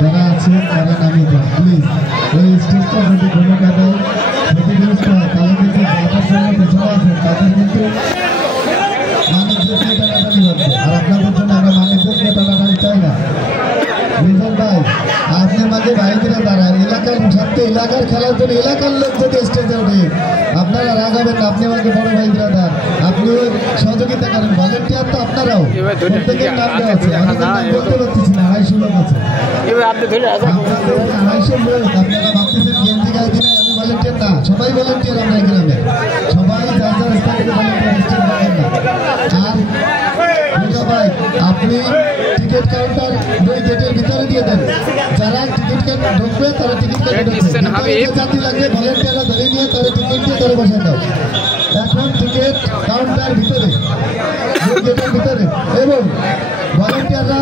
যারা আছেন তারা নামিয়ে দেন প্লিজ। এই স্টেজটা যদি ভূমিকা দেয় ক্ষতিগ্রস্ত হয় তাহলে কিন্তু যাদের জন্য পেছনে আছেন তাদের কিন্তু মানুষদেরকে টানাটানি হচ্ছে। আর আপনাদের জন্য আমরা মানুষদেরকে টানাটানি চাই না। রিজন ভাই আপনার মাঝে ভাইদেরা দাঁড়ায় এলাকার সাথে এলাকার খেলার জন্য এলাকার লোক যদি স্টেজে ওঠে আপনারা রাগাবেন না। আপনি আমাকে বড় ভাই দাদা আপনিও সহযোগিতা করেন। ভলেন্টিয়ার তো আপনারাও প্রত্যেকের নাম দেওয়া আছে। আমি নাম বলতে পারতেছি না। 250 লোক আছে। 250 লোক আপনারা ভাবতেছেন গেঞ্জি গায়ে দিলে আমি ভলেন্টিয়ার না। সবাই ভলেন্টিয়ার আমরা এই গ্রামে সবাই যার যার স্থানে ভলেন্টিয়ার স্টেজ রাখেন না। আর ভাই আপনি টিকিট কাউন্টার দুই গেটের ভিতরে দিয়ে দেন। যারা টিকিট কাউন্টার ঢুকবে তারা টিকিট কাউন্টার জাতি লাগবে ভলেন্টিয়াররা ধরে নিয়ে তারা টিকিট দিয়ে তারা বসে দাও। এখন টিকিট কাউন্টার ভিতরে দুই গেটের ভিতরে এবং ভলেন্টিয়াররা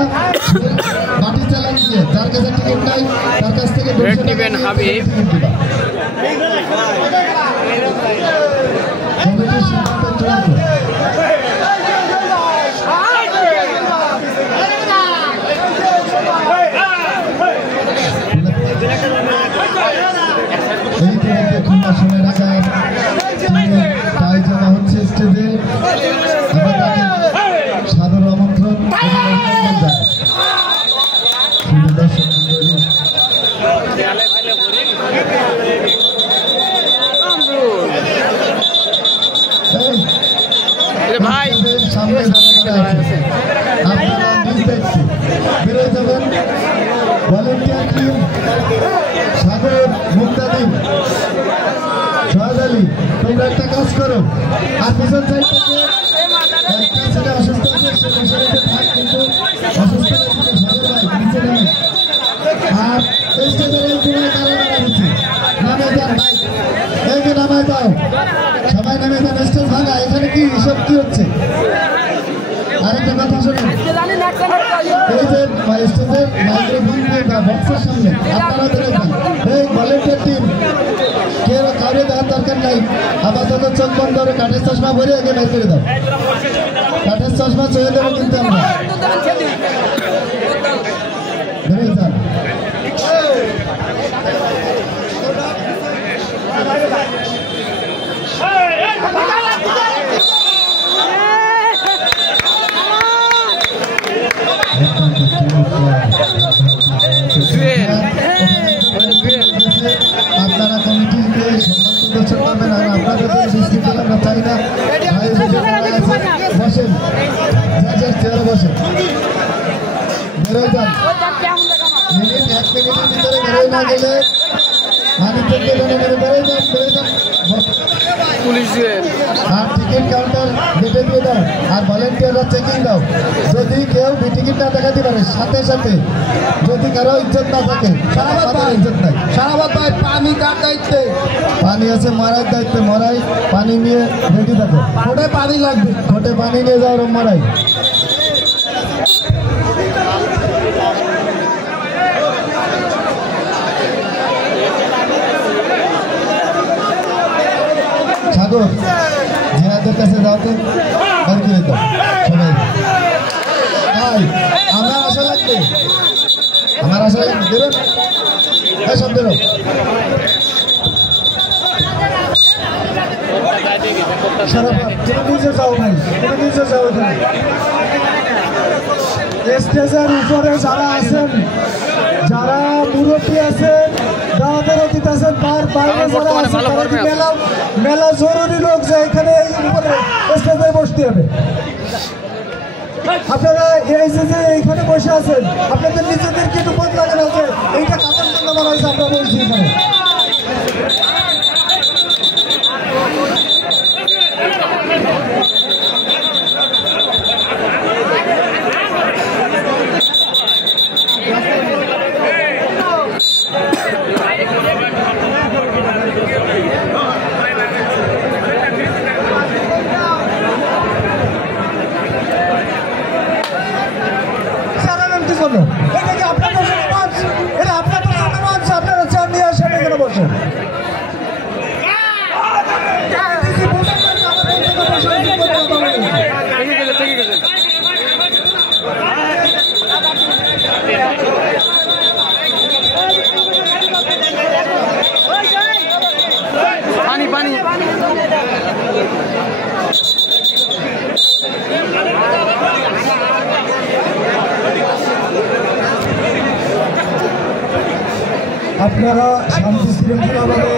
বাটি চালান দিয়ে যার কাছে টিকিট নাই তার কাছ থেকে নেবেন হাবিব কমিটির সিদ্ধান্ত চূড়ান্ত। সময় রাখা তাই জানা হচ্ছে স্টেজে আমরা তাকে সাদর আমন্ত্রণ সামনে আপনারা নিজ দেখছি বেরোয় যাবেন। ভলেন্টিয়ার টিম সাগর মুক্তাদিন শাহাদ আলী তোমরা একটা কাজ করো আর পিছন সাইড থেকে অসুস্থ কিন্তু অসুস্থ সাগর ভাই নিচে নামে আর স্টেজের এই কোনায় কারো নামা দিচ্ছে নামে যান ভাই এই যে নামায় দাও সবাই নামে যান। স্টেজ ভাঙা এখানে কি এসব কি হচ্ছে? আরেকটা কথা শুনুন এই যে স্টেজের মাইক্রোফোন বক্সের সামনে আপনারা ধরে যান। এই ভলেন্টিয়ার টিম কেউ কাউরে দেওয়ার দরকার নাই। আপাতত চোখ বন্ধ করে কাঠের চশমা ভরে আগে বের করে দাও। কাঠের চশমা চলে দেবো কিন্তু আমরা ধরে যান। আপনারা কমিটিকে সম্মান প্রদর্শন করবেন আর আপনাদের বিশৃঙ্খলা আমরা চাই না। বসেন যার চেয়ারে বসেন বেরোয় যান। মিনিট 1 মিনিটের ভিতরে বেরোয় না গেলে মানুষদেরকে বেরোয় যান আর টিকিট কাউন্টার বেঁধে দিয়ে দাও আর ভলেন্টিয়াররা চেকিং দাও। যদি কেউ টিকিট না দেখাতে পারে সাথে সাথে যদি কারো ইজ্জত না থাকে ইজ্জত নাই। সারাবাদ ভাই পানি কার দায়িত্বে? পানি আছে মারার দায়িত্বে। মরাই পানি নিয়ে রেডি থাকো। ঘটে পানি লাগবে ঘটে পানি নিয়ে যাও মরাই। সাগর জিহাদের কাছে যাও তো বের করে দাও সবাই। ভাই আমার আশা লাগবে বেরোন সব বেরো। নিজে যাও ভাই নিজে যাও। স্টেজের উপরে যারা আছেন যারা মুরব্বী আছেন দাওয়াতের অতিথি আছেন মেলা জরুরি লোক যে এখানে উপরে স্টেজে বসতে হবে। আপনারা এই যে এইখানে বসে আছেন আপনাদের নিজেদেরকে একটু বদলানো আছে। এইটা কাজের জন্য বলা হয়েছে আমরা বলছি এখানে। এটা কি আপনাদের জন্য মঞ্চ? এটা আপনাদের জন্য মঞ্চ। আপনারা চান নিয়ে আসেন। আপনারা শান্তি শৃঙ্খলাভাবে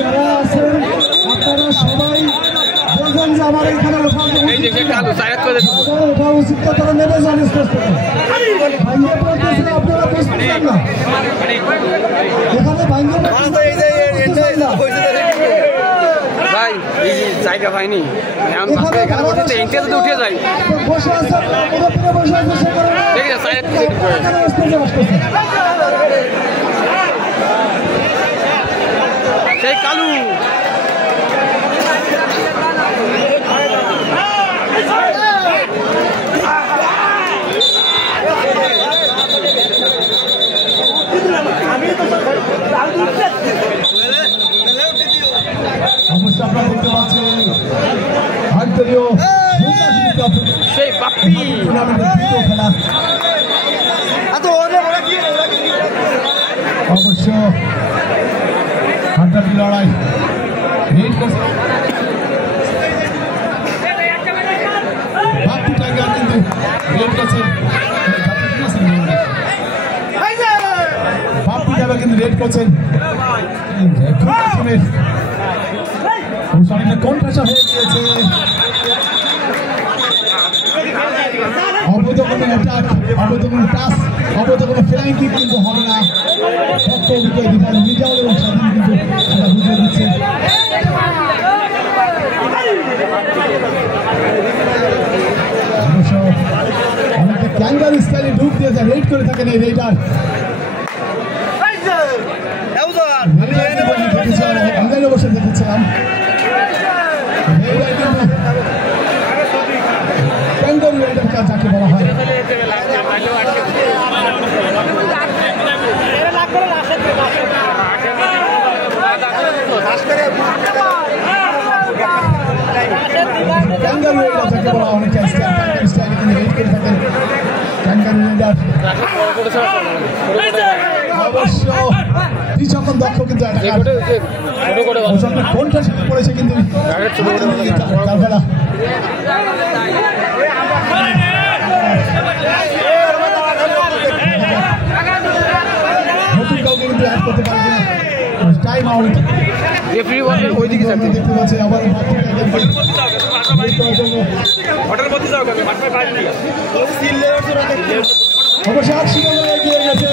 যারা আছেন আপনারা সবাই বলবেন যে আমার এখানে ওঠা উচিত তারা নেমে যান আপনারা বুঝতেছেন না এখানে ভাই এই জায়গা পাইনি উঠে যাই বসে আছে ঠিক আছে সেই কালু অবশ্যই আপনারা দেখতে পাচ্ছেন সেই বাপ্পি খেলা অবশ্য হাড্ডাহাড্ডি লড়াই বাপ্পি টাইগার কিন্তু রেড করছেন বাপ্পি টাইগার কিন্তু রেড করছেন কন্ট্রাসা হয়ে গিয়েছে অবৈধ কোনো অ্যাটাক অবৈধ কোনো টাচ অবৈধ কোনো ফ্লাইং কিক কিন্তু হবে না সত্য বিজয় দিবার মিজাল এবং স্বাধীন কিন্তু সেটা বুঝিয়ে দিচ্ছে অবশ্য অনেকটা ক্যাঙ্গারু স্টাইলে ঢুক দিয়েছে রেড করে থাকেন এই রেডার অনলাইনে বসে দেখেছিলাম ক্যাঙ্গারু রেডার যাকে বলা হয় ক্যাঙ্গারু রেডার যাকে বলা হয় অনেকে স্টাইলে কিন্তু রেড করে থাকেন ক্যাঙ্গারু রেডার অবশ্য যখন দক্ষ কিন্তু কোনটা পড়েছে কিন্তু খেলা নতুন কাউকে কিন্তু অ্যাড করতে পারে কিনা টাইম আউট ওইদিকে দেখতে পাচ্ছি আবার অবশ্যই ৮০ এগিয়ে গেছে